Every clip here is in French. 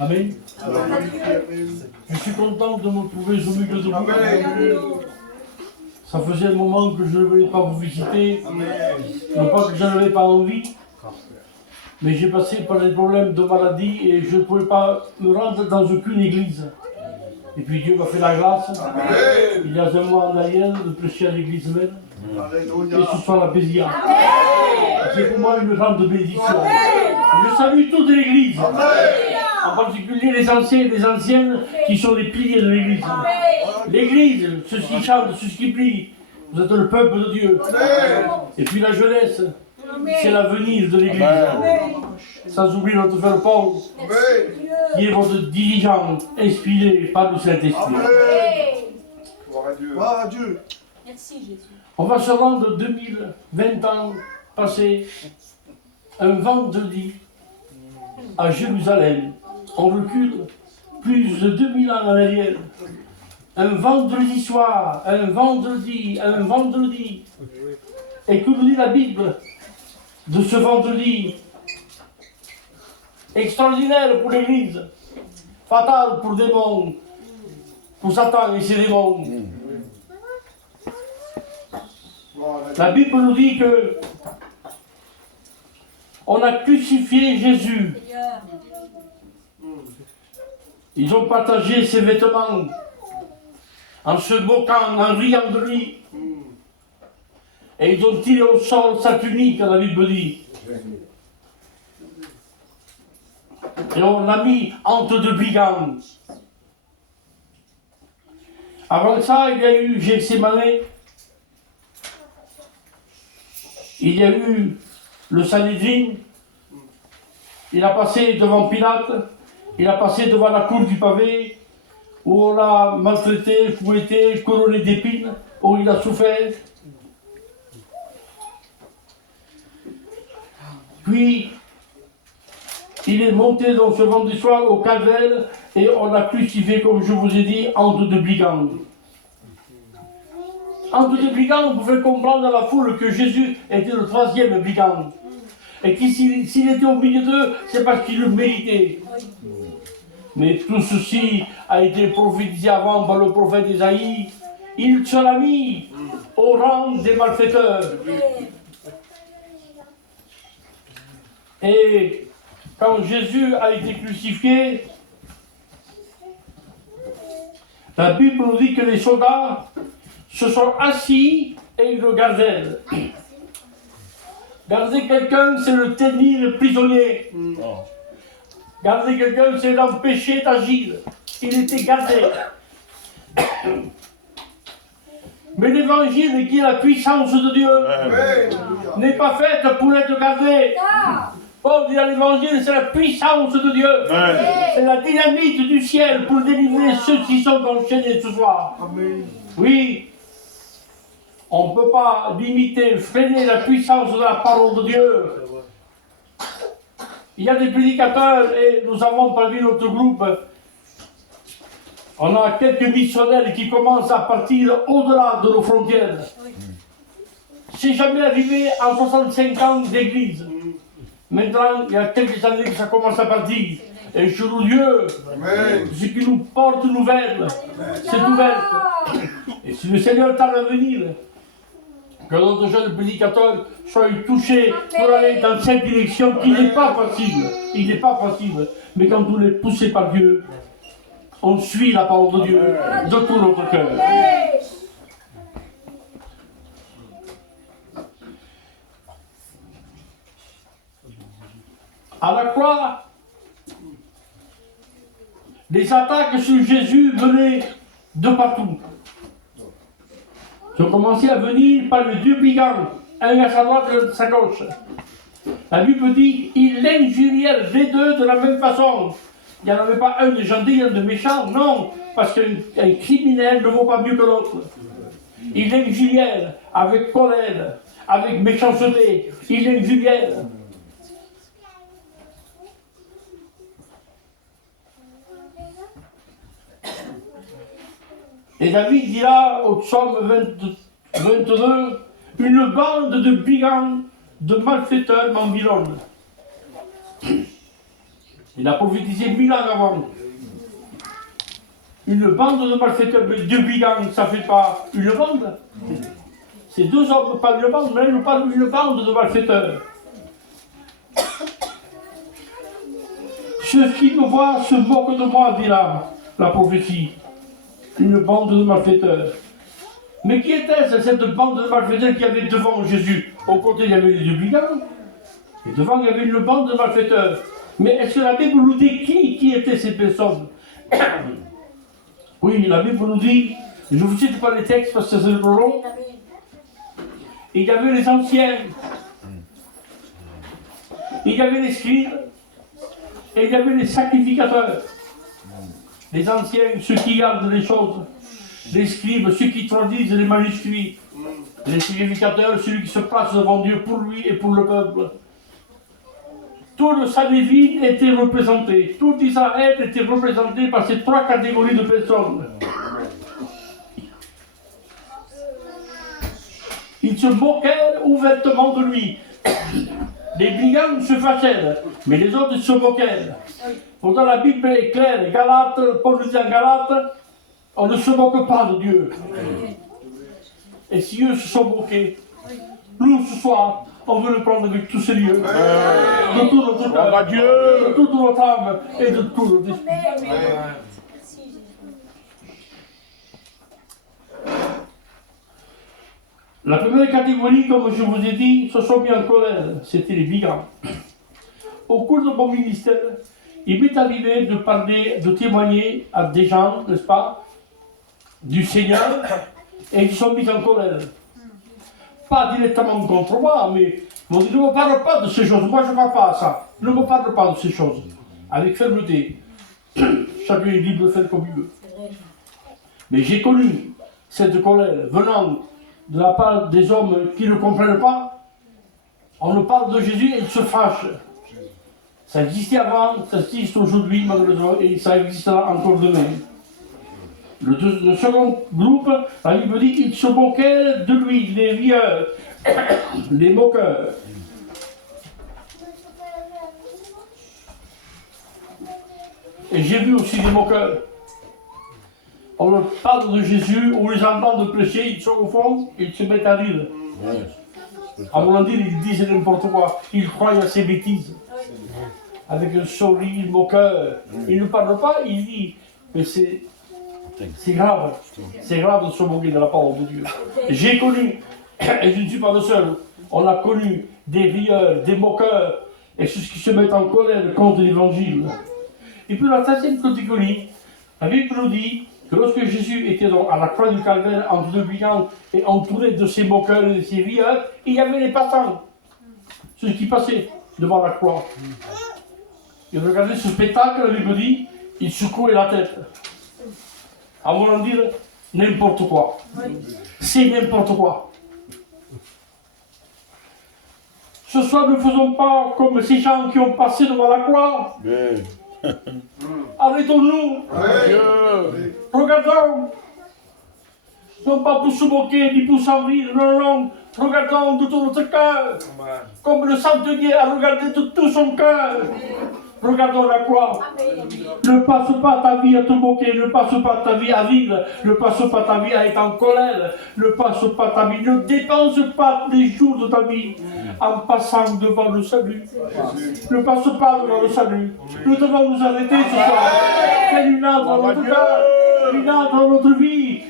Amen. Je suis content de me trouver au milieu de vous. Ça faisait un moment que je ne venais pas vous visiter. Non pas que je n'avais pas envie, mais j'ai passé par des problèmes de maladie et je ne pouvais pas me rendre dans aucune église. Et puis Dieu m'a fait la grâce, il y a un mois en arrière, de prêcher à l'église même, et ce soir la Bézière. C'est pour moi une grande bénédiction. Je salue toute l'église, en particulier les anciens et les anciennes qui sont les piliers de l'église. L'église, ceux qui chantent, ceux qui prient, vous êtes le peuple de Dieu. Et puis la jeunesse, c'est l'avenir de l'église. Sans oublier notre frère Paul, qui est votre dirigeant, inspiré par le Saint-Esprit. Gloire à Dieu. Merci Jésus. On va se rendre 2020 ans passés, un vendredi, à Jérusalem. On recule plus de 2000 ans en arrière. Un vendredi soir, un vendredi. Et que nous dit la Bible de ce vendredi extraordinaire pour l'Église, fatal pour le démon, pour Satan et ses démons. La Bible nous dit que on a crucifié Jésus. Ils ont partagé ses vêtements en se moquant, en riant de lui. Et ils ont tiré au sol sa tunique, la Bible dit. Et on l'a mis entre deux brigands. Avant ça, il y a eu Gethsémane. Il y a eu le Sanhédrin. Il a passé devant Pilate. Il a passé devant la cour du pavé, où on l'a maltraité, fouetté, couronné d'épines, où il a souffert. Puis, il est monté dans ce vendredi soir au calvaire et on l'a crucifié, comme je vous ai dit, entre deux brigands. Entre deux brigands, vous pouvez comprendre dans la foule que Jésus était le troisième brigand. Et que s'il était au milieu d'eux, c'est parce qu'il le méritait. Mais tout ceci a été prophétisé avant par le prophète Isaïe. Il sera mis au rang des malfaiteurs. Et quand Jésus a été crucifié, la Bible nous dit que les soldats se sont assis et ils le gardèrent. Garder quelqu'un, c'est le tenir prisonnier. Garder quelqu'un, c'est l'empêcher d'agir. Il était gardé. Mais l'évangile, qui est la puissance de Dieu, n'est pas faite pour être gardé. Paul dit à l'évangile, c'est la puissance de Dieu. C'est la dynamite du ciel pour délivrer ceux qui sont enchaînés ce soir. Oui. On ne peut pas limiter, freiner la puissance de la parole de Dieu. Il y a des prédicateurs et nous avons parmi notre groupe, on a quelques missionnaires qui commencent à partir au-delà de nos frontières. C'est jamais arrivé en 65 ans d'église. Maintenant, il y a quelques années que ça commence à partir. Et je loue Dieu, ce qui nous porte nouvelle, c'est ouvert. Et si le Seigneur tarde à venir, que notre jeune prédicateur soit touché pour aller dans cette direction qui n'est pas facile. Il n'est pas facile. Mais quand on est poussé par Dieu, on suit la parole de Dieu de tout notre cœur. À la croix, les attaques sur Jésus venaient de partout. Ils ont commencé à venir par les deux brigands, un à sa droite et l'autre à sa gauche. La Bible dit, ils l'injurièrent les deux de la même façon. Il n'y en avait pas un de gentil, un de méchant, non, parce qu'un criminel ne vaut pas mieux que l'autre. Ils l'injurièrent avec colère, avec méchanceté, ils l'injurièrent. Et David dira au psaume 22, une bande de brigands, de malfaiteurs m'environne. Il a prophétisé 1000 ans avant. Une bande de malfaiteurs, de brigands, ça ne fait pas une bande. C'est deux hommes, pas une bande, mais nous parlons d'une bande de malfaiteurs. Ceux qui me voient se moquent de moi, dit la prophétie. Une bande de malfaiteurs. Mais qui était-ce, cette bande de malfaiteurs qui avait devant Jésus? Au côté, il y avait les deux brigands, et devant, il y avait une bande de malfaiteurs. Mais est-ce que la Bible nous dit qui étaient ces personnes? Oui, la Bible nous dit, je ne vous cite pas les textes parce que c'est trop long. Il y avait les anciens, il y avait les scribes, et il y avait les sacrificateurs. Les anciens, ceux qui gardent les choses. Les scribes, ceux qui traduisent les manuscrits. Les sacrificateurs, celui qui se place devant Dieu pour lui et pour le peuple. Tout le Sanhédrin était représenté. Tout Israël était représenté par ces trois catégories de personnes. Ils se moquèrent ouvertement de lui. Les brigands se fâchèrent, mais les autres se moquèrent. Pourtant la Bible est claire, Galates, Paul nous dit en Galates, on ne se moque pas de Dieu. Et si eux se sont moqués, nous ce soir, on veut le prendre avec tout sérieux. De tout notre cœur, de toute notre âme et de tout notre esprit. La première catégorie, comme je vous ai dit, se sont mis en colère. C'était les brigands. Au cours de mon ministère, il m'est arrivé de parler, de témoigner à des gens, n'est-ce pas, du Seigneur, et ils sont mis en colère. Pas directement contre moi, mais on dit, ne me parle pas de ces choses, moi je ne parle pas à ça. Ne me parle pas de ces choses. Avec fermeté. Chacun est libre de faire comme il veut. Mais j'ai connu cette colère venant de la part des hommes qui ne comprennent pas. On nous parle de Jésus et ils se fâchent. Ça existait avant, ça existe aujourd'hui malheureusement et ça existera encore demain. Le second groupe, la Bible dit, ils se moquaient de lui, les rieurs, les moqueurs. Et j'ai vu aussi des moqueurs. On leur parle de Jésus, on les entend de prêcher, ils sont au fond, ils se mettent à rire. À mon dire, ils disent n'importe quoi, ils croient à ces bêtises. Avec un sourire moqueur. Il ne parle pas, il dit, mais c'est grave. C'est grave de se moquer de la parole de Dieu. J'ai connu, et je ne suis pas le seul, on a connu des rieurs, des moqueurs, et ceux qui se mettent en colère contre l'évangile. Et puis la troisième catégorie, la Bible nous dit que lorsque Jésus était à la croix du Calvaire entre deux brigands et entouré de ces moqueurs et de ces rieurs, il y avait les passants, ceux qui passaient devant la croix. Ils regardaient ce spectacle, la Bible dit, ils secouaient la tête. En voulant dire n'importe quoi. C'est n'importe quoi. Ce soir, ne faisons pas comme ces gens qui ont passé devant la croix. Arrêtons-nous. Regardons. Non pas pour se moquer, ni pour s'en rire, non, non. Regardons de tout notre cœur. Comme le centenier a regardé de tout son cœur. Regardons la croix. Ne passe pas ta vie à te moquer, ne passe pas ta vie à rire, ne passe pas ta vie à être en colère, ne passe pas ta vie, ne dépense pas les jours de ta vie en passant devant le salut. Ne passe pas devant le salut. Nous devons nous arrêter ce soir. Fais une âme dans notre cœur, une âme dans notre vie.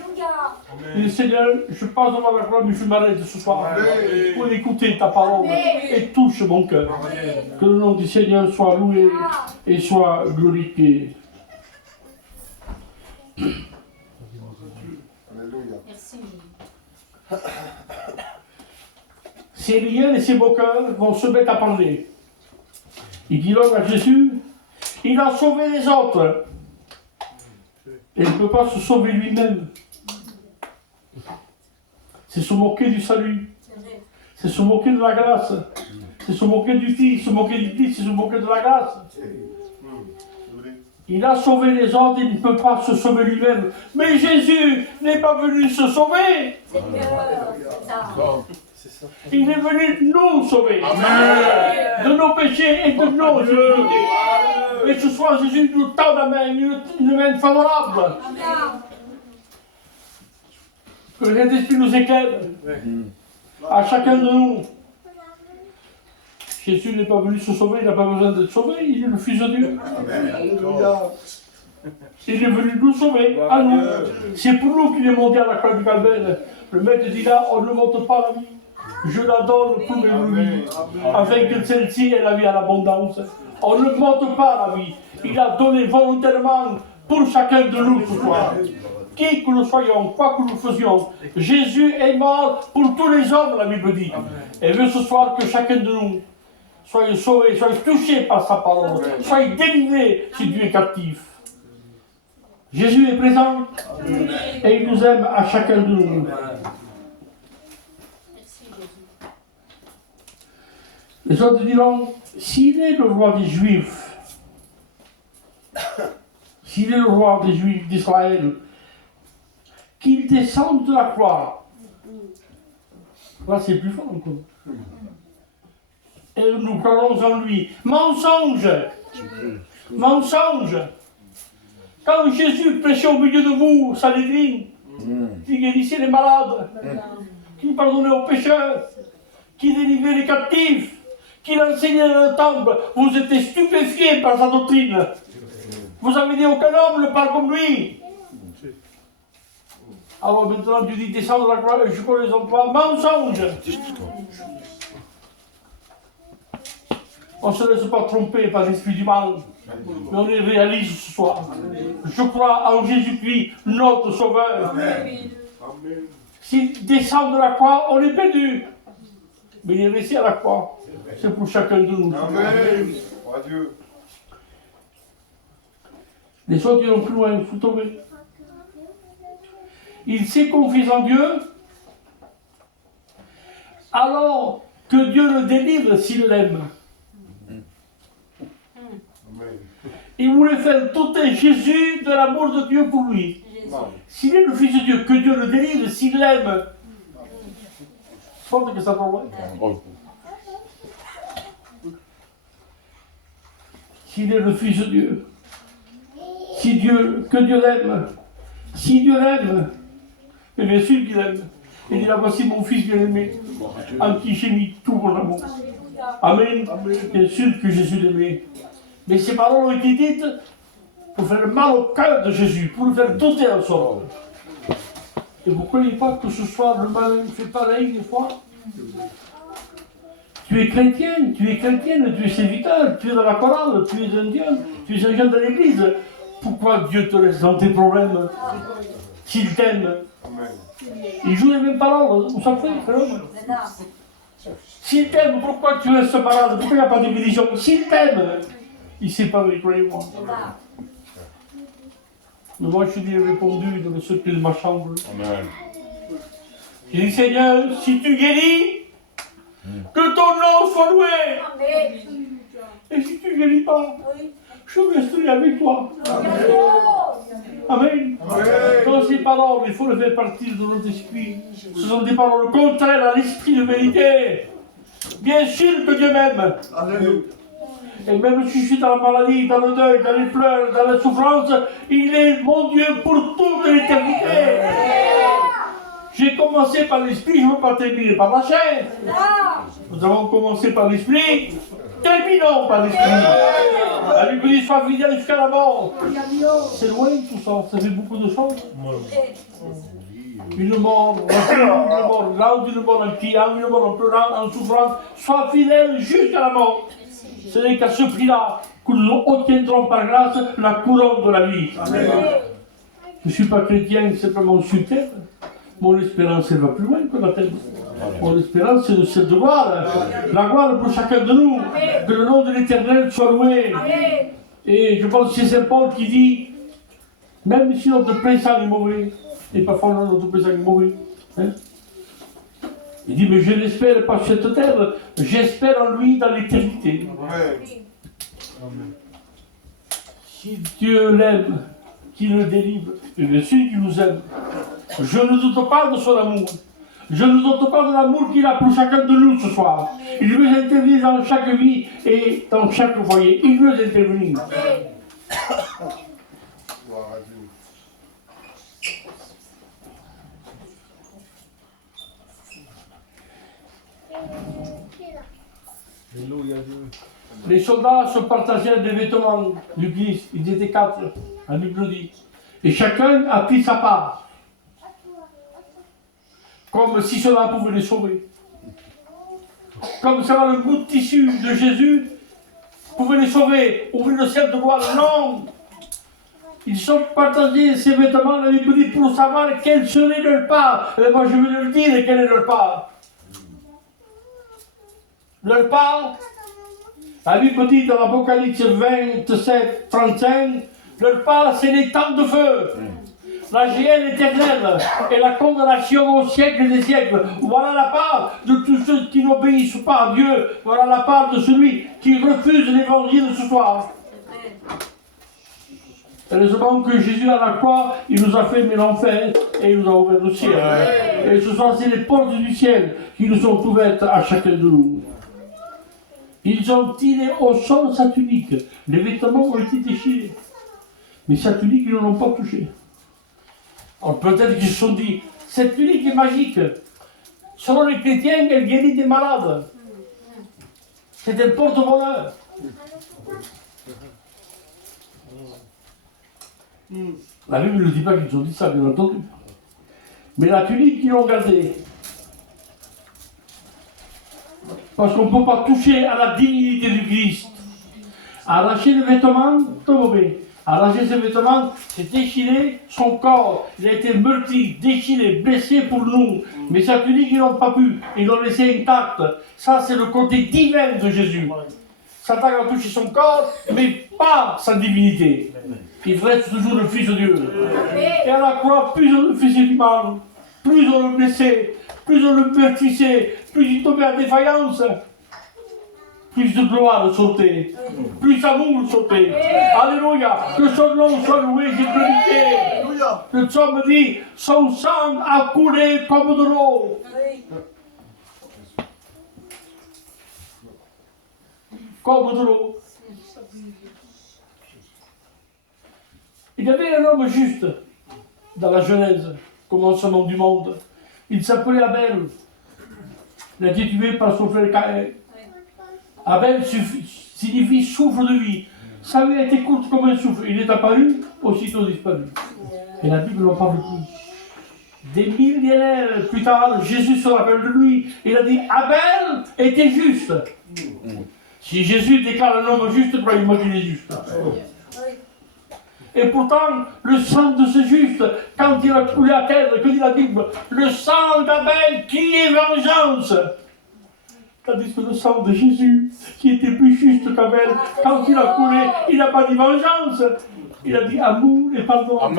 Il dit, Seigneur, je passe devant la croix, mais je m'arrête ce soir pour écouter ta parole et touche mon cœur. Que le nom du Seigneur soit loué et soit glorifié. Merci. Ces liens et ces beaux cœurs vont se mettre à parler. Ils diront à Jésus, il a sauvé les autres. Et il ne peut pas se sauver lui-même. C'est se moquer du salut. C'est se moquer de la grâce. C'est se moquer du Fils. Se moquer du Fils, c'est se moquer de la grâce. Il a sauvé les autres, il ne peut pas se sauver lui-même. Mais Jésus n'est pas venu se sauver. Il est venu nous sauver. Amen. De nos péchés et de nos iniquités. Et ce soir, Jésus nous tend la main, une main favorable. Amen. Que le Saint-Esprit nous éclaire. À chacun de nous. Jésus n'est pas venu se sauver, il n'a pas besoin d'être sauvé, il est le Fils de Dieu. Amen. Il est venu nous sauver, à nous. C'est pour nous qu'il est monté à la croix du Calvaire. Le Maître dit là, on ne monte pas la vie. Je la donne pour mes brebis, afin que celle-ci ait la vie à l'abondance. On ne monte pas la vie. Il a donné volontairement pour chacun de nous ce soir. Qui que nous soyons, quoi que nous faisions, Jésus est mort pour tous les hommes, la Bible dit. Et veut ce soir que chacun de nous soit sauvé, soit touché par sa parole, soit délivré si Dieu est captif. Jésus est présent et il nous aime à chacun de nous. Les autres diront, s'il est le roi des Juifs, s'il est le roi des Juifs d'Israël, qu'il descende de la croix. Là, c'est plus fort encore. Et nous croirons en lui. Mensonge! Mensonge! Quand Jésus prêchait au milieu de vous, Sanhédrin, qui guérissait les malades, qui pardonnait aux pécheurs, qui délivrait les captifs, qui enseignait dans le temple, vous étiez stupéfiés par sa doctrine. Vous avez dit aucun homme ne parle comme lui. Alors maintenant tu dis descends de la croix et je connais les emplois. Mensonge! On ne se laisse pas tromper par l'esprit du mal, mais on les réalise ce soir. Je crois en Jésus-Christ, notre Sauveur. S'il descend de la croix, on est perdu. Mais il est resté à la croix. C'est pour chacun de nous. Amen. Les autres iront plus loin, il faut tomber. Il s'est confié en Dieu, alors que Dieu le délivre s'il l'aime. Il voulait faire douter Jésus de l'amour de Dieu pour lui. S'il est le Fils de Dieu, que Dieu le délivre s'il l'aime. Je pense que ça va loin. S'il est le Fils de Dieu, que Dieu l'aime, si Dieu l'aime, mais bien sûr qu'il aime. Il dit là, voici mon Fils bien-aimé, en qui j'ai mis tout mon amour. Amen. Bien sûr que Jésus l'aimait. Mais ces paroles ont été dites pour faire mal au cœur de Jésus, pour le faire douter en sorte. Et vous ne croyez pas que ce soir le malin fait pareil des fois? Tu es chrétienne, tu es serviteur, tu es dans la chorale, tu es indien, tu es un jeune de l'église. Pourquoi Dieu te laisse dans tes problèmes s'il t'aime? Il joue les mêmes paroles, vous savez, frère. S'il t'aime, pourquoi tu restes malade? Pourquoi il n'y a pas de guérison? S'il t'aime, il sait pas, croyez-moi. Mais moi, je lui ai répondu dans le secret de ma chambre. J'ai dit, Seigneur, si tu guéris, que ton nom soit loué. Et si tu ne guéris pas, je resterai avec toi. Amen. Dans ces paroles, il faut le faire partir de notre esprit. Ce sont des paroles contraires à l'esprit de vérité. Bien sûr que Dieu m'aime. Et même si je suis dans la maladie, dans le deuil, dans les pleurs, dans la souffrance, il est mon Dieu pour toute l'éternité. J'ai commencé par l'esprit, je ne veux pas terminer par la chair. Nous avons commencé par l'esprit, terminons par l'esprit. La Bible dit sois fidèle jusqu'à la mort. C'est loin tout ça, ça fait beaucoup de choses. une mort rapide, une mort lente, une mort en criant, une mort en pleurant, en souffrant. Sois fidèle jusqu'à la mort. Ce n'est qu'à ce prix-là que nous obtiendrons par grâce la couronne de la vie. Amen. Je ne suis pas chrétien simplement sur terre. Mon espérance, elle va plus loin que la terre. Mon espérance, c'est de cette gloire. La gloire pour chacun de nous. Que le nom de l'Éternel soit loué. Et je pense que c'est Saint Paul qui dit, même si notre présent est mauvais, et parfois notre présent est mauvais, hein, il dit, mais je n'espère pas sur cette terre, j'espère en lui dans l'éternité. Si Dieu l'aime, qu'il le délivre, et bien sûr qu'il nous aime, je ne doute pas de son amour. Je ne doute pas de l'amour qu'il a pour chacun de nous ce soir. Il veut intervenir dans chaque vie et dans chaque foyer. Il veut intervenir. Les soldats se partageaient des vêtements du Christ. Ils étaient 4, la Bible dit. Et chacun a pris sa part. Comme si cela pouvait les sauver. Comme ça, le bout de tissu de Jésus pouvait les sauver. Ouvrir le ciel de gloire. Non! Ils sont partagés ces vêtements, la Bible dit, pour savoir quelle serait leur part. Et moi, je vais leur dire quelle est leur part. Leur part, la Bible dit dans l'Apocalypse 27, 35, leur part, c'est les temps de feu. La géhenne éternelle et la condamnation au siècle des siècles. Voilà la part de tous ceux qui n'obéissent pas à Dieu. Voilà la part de celui qui refuse l'évangile ce soir. Heureusement que Jésus à la croix, il nous a fait aimer l'enfer et il nous a ouvert le ciel. Et ce soir, c'est les portes du ciel qui nous sont ouvertes à chacun de nous. Ils ont tiré au sol sa tunique. Les vêtements ont été déchirés. Mais sa tunique, ils ne l'ont pas touchée. Alors peut-être qu'ils se sont dit, cette tunique est magique. Selon les chrétiens, elle guérit des malades. C'est un porte-bonheur. La Bible ne dit pas qu'ils ont dit ça, bien entendu. Mais la tunique qu'ils ont gardée, parce qu'on ne peut pas toucher à la divinité du Christ. Arracher le vêtement, c'est mauvais. Arracher ses vêtements, c'est déchirer son corps. Il a été meurtri, déchiré, blessé pour nous. Mais sa tunique, ils n'ont pas pu. Ils l'ont laissé intacte. Ça, c'est le côté divin de Jésus. Satan a touché son corps, mais pas sa divinité. Il reste toujours le Fils de Dieu. Et à la croix, plus on le faisait du mal, plus on le blessait, plus on le meurtrissait, plus il tombait en défaillance, plus de gloire sautait, plus d'amour sautait. Alléluia, que son nom soit loué, j'ai glorifié. Le psaume dit, son sang a coulé comme de l'eau. Comme de l'eau. Il y avait un homme juste dans la Genèse, commencement du monde. Il s'appelait Abel. Il a été tué par son frère Caïn. Abel signifie souffle de vie. Sa vie a été courte comme un souffle. Il est apparu, aussitôt disparu. Et la Bible n'en parle plus. Des millénaires plus tard, Jésus se rappelle de lui. Il a dit, Abel était juste. Si Jésus déclare un homme juste, croyez-moi qu'il est juste. Et pourtant, le sang de ce juste, quand il a coulé à terre, que dit la Bible? Le sang d'Abel qui est vengeance. Tandis que le sang de Jésus, qui était plus juste qu'Abel, quand il a coulé, il n'a pas dit vengeance. Il a dit amour et pardon. Amen.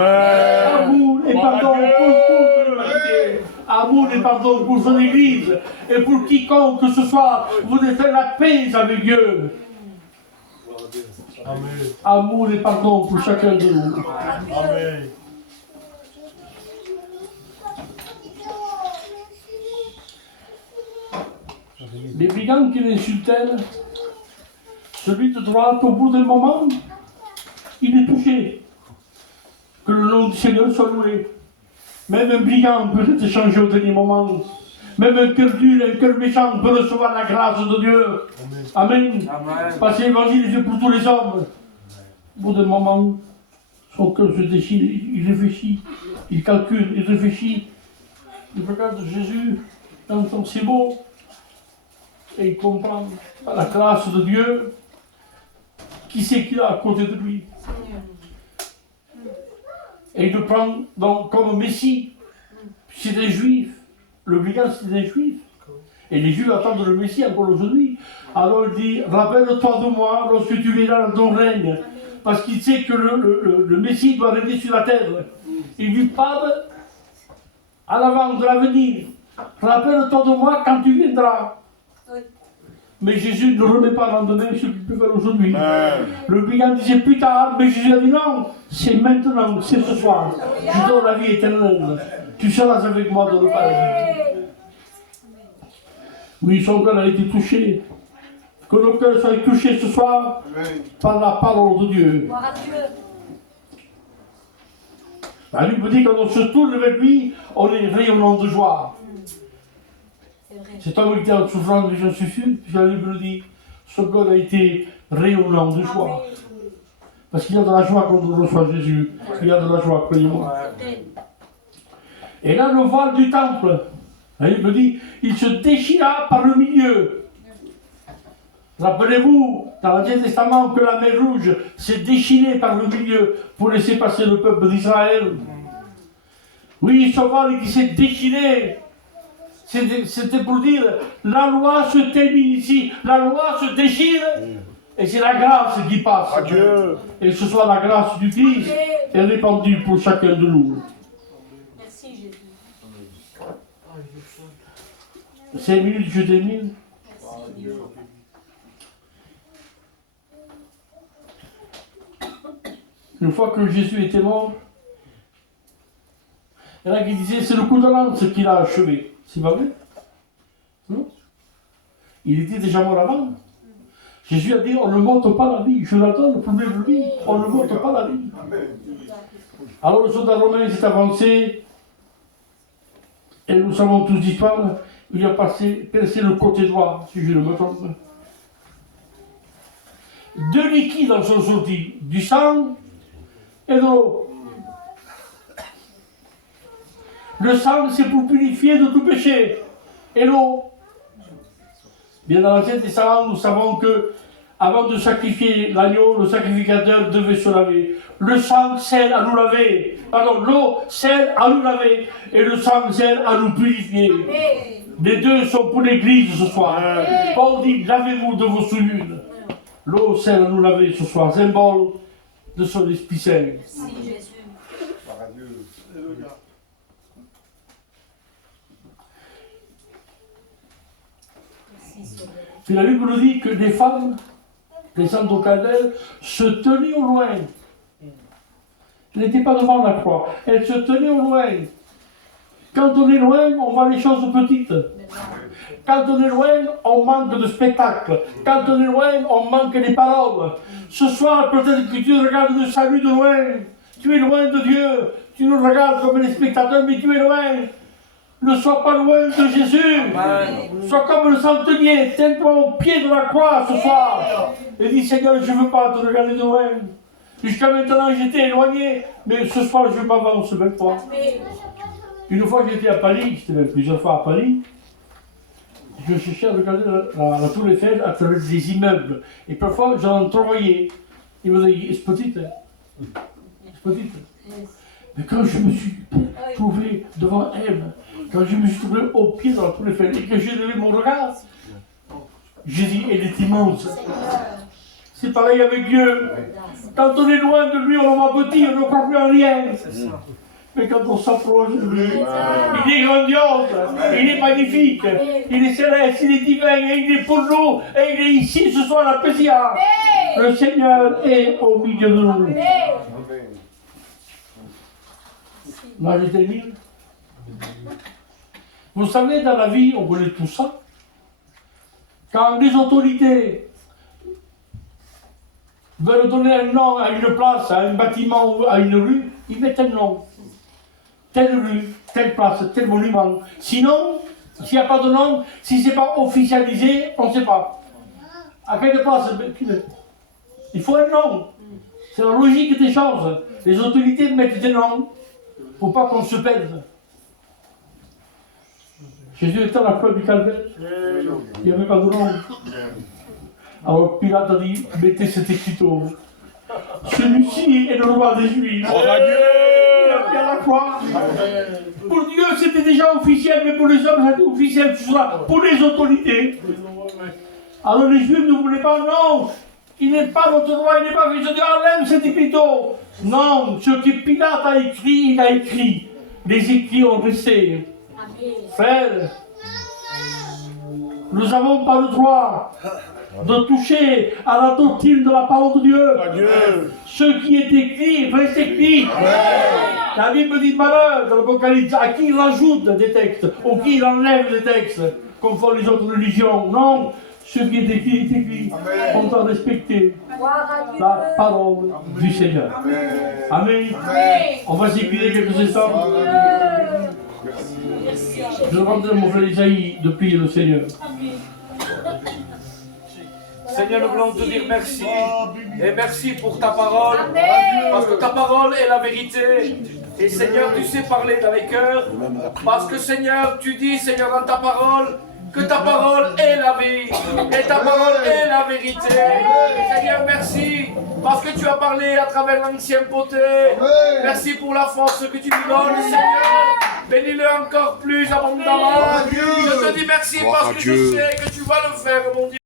Amour et pardon pour toute l'humanité. Amour et pardon pour son Église. Et pour quiconque ce soir voudrait faire la paix avec Dieu. Amen. Amour et pardon pour chacun de nous. Amen. Les brigands qui l'insultaient, celui de droite, au bout d'un moment, il est touché. Que le nom du Seigneur soit loué. Même un brigand peut être changé au dernier moment. Même un cœur dur, un cœur méchant peut recevoir la grâce de Dieu. Amen. Amen. Parce que l'évangile est fait pour tous les hommes. Au bout d'un moment, son cœur se déchire, il réfléchit, il calcule, il réfléchit. il regarde Jésus, il entend ces mots, et il comprend par la grâce de Dieu qui c'est qu'il a à côté de lui. Et il le prend donc comme Messie. C'est des Juifs. Le brigand, c'est des Juifs. Et les Juifs attendent le Messie encore aujourd'hui. Alors il dit, rappelle-toi de moi lorsque tu viendras dans ton règne. Parce qu'il sait que le Messie doit régner sur la terre. Il lui parle à l'avant de l'avenir. Rappelle-toi de moi quand tu viendras. Mais Jésus ne remet pas à lendemain ce qu'il peut faire aujourd'hui. Le brigand disait plus tard, mais Jésus a dit non, c'est maintenant, c'est ce soir. Je donne la vie éternelle. Tu seras avec moi dans le paradis. Oui, son cœur a été touché. Que nos cœurs soient touchés ce soir par la parole de Dieu. La Bible dit quand on se tourne vers lui, on est rayonnant de joie. Cet homme qui était en souffrance, j'en suis sûr, puisque la Bible dit, son cœur a été rayonnant de joie. Parce qu'il y a de la joie quand on reçoit Jésus. Il y a de la joie, croyez-moi. Et là, le voile du temple, la Bible dit, il se déchira par le milieu. Rappelez-vous, dans l'Ancien Testament, que la mer Rouge s'est déchirée par le milieu pour laisser passer le peuple d'Israël. Oui, ce voile qui s'est déchiré. C'était pour dire, la loi se termine ici, la loi se déchire, et c'est la grâce qui passe. Adieu. Et ce soit la grâce du Christ est répandue pour chacun de nous. Merci Jésus. 5 minutes, je termine. Une fois que Jésus était mort, il y en a qui disaient, c'est le coup de lance qui l'a achevé. C'est pas vrai? Non? Il était déjà mort avant. Jésus a dit, on ne monte pas la vie. Je la donne pour vivre vie. On ne monte pas la vie. Alors le soldat romain s'est avancé. Et nous savons tous l'histoire. Il a percé le côté droit, si je ne me trompe. 2 liquides en sont sortis. Du sang et de l'eau. Le sang, c'est pour purifier de tout péché. Et l'eau. Bien dans l'Ancien Testament, nous savons que avant de sacrifier l'agneau, le sacrificateur devait se laver. Le sang sert à nous laver. Pardon, l'eau sert à nous laver. Et le sang sert à nous purifier. Les deux sont pour l'Église ce soir. Paul dit, lavez-vous de vos souillures. L'eau sert à nous laver ce soir. Symbole de son Esprit Saint. Merci Jésus. Puis la Bible nous dit que des femmes, les saintes au Chaldènes, se tenaient au loin. Elles n'étaient pas devant la croix. Elles se tenaient au loin. Quand on est loin, on voit les choses petites. Quand on est loin, on manque de spectacle. Quand on est loin, on manque des paroles. Ce soir, peut-être que tu regardes le salut de loin. Tu es loin de Dieu. Tu nous regardes comme des spectateurs, mais tu es loin. Ne sois pas loin de Jésus. Sois comme le centenier. Tiens-toi au pied de la croix ce soir. Et dis, Seigneur, je ne veux pas te regarder de loin. Jusqu'à maintenant, j'étais éloigné. Mais ce soir, je m'avance vers toi. Une fois que j'étais à Paris, j'étais même plusieurs fois à Paris, je cherchais à regarder la tour Eiffel à travers des immeubles. Et parfois, j'en entrevoyais. Il me disait, c'est petite. C'est petite. Mais quand je me suis trouvé devant elle, quand je me suis trouvé au pied de la tour Eiffel et que j'ai levé mon regard, j'ai dit, elle est immense. C'est pareil avec Dieu. Quand on est loin de lui, on le voit petit, on ne croit plus en rien. Mais quand on s'approche de lui, il est grandiose, il est magnifique, il est céleste, il est divin, et il est pour nous, et il est ici ce soir à Pessia. Le Seigneur est au milieu de nous. Là, je termine. Vous savez, dans la vie, on connaît tout ça. Quand les autorités veulent donner un nom à une place, à un bâtiment ou à une rue, ils mettent un nom. Telle rue, telle place, tel monument. Sinon, s'il n'y a pas de nom, si ce n'est pas officialisé, on ne sait pas. À quelle place? Il faut un nom. C'est la logique des choses. Les autorités mettent des noms pour pas qu'on se perde. Jésus était à la croix du calvaire. Il n'y avait pas de nom. Alors Pilate a dit, mettez cet écriteau. Celui-ci est le roi des Juifs. Il a mis à la croix. Pour Dieu, c'était déjà officiel, mais pour les hommes, c'était officiel. Tout ça, pour les autorités. Alors les Juifs ne voulaient pas, non. Il n'est pas notre roi, il n'est pas fils de Dieu. Enlève cet écriteau. Non, ce que Pilate a écrit, il a écrit. Les écrits ont resté. Frère, nous n'avons pas le droit de toucher à la doctrine de la parole de Dieu. Ce qui est écrit reste écrit. La Bible dit malheur dans l'Apocalypse à qui il rajoute des textes ou qui il enlève des textes, comme font les autres religions. Non, ce qui est écrit est écrit. On doit respecter la parole du Seigneur. Amen. On va s'écrire quelques instants. Je demande à mon frère Isaïe de prier le Seigneur. Seigneur, nous voulons te dire merci. Et merci pour ta parole. Parce que ta parole est la vérité. Et Seigneur, tu sais parler dans les cœurs. Parce que Seigneur, tu dis, Seigneur, dans ta parole, que ta parole est la vie. Et ta parole est la vérité. Seigneur, merci. Parce que tu as parlé à travers l'ancien poté. Merci pour la force que tu nous donnes, Seigneur. Bénis-le encore plus abondamment. Je te dis merci parce que je sais que tu vas le faire, mon Dieu.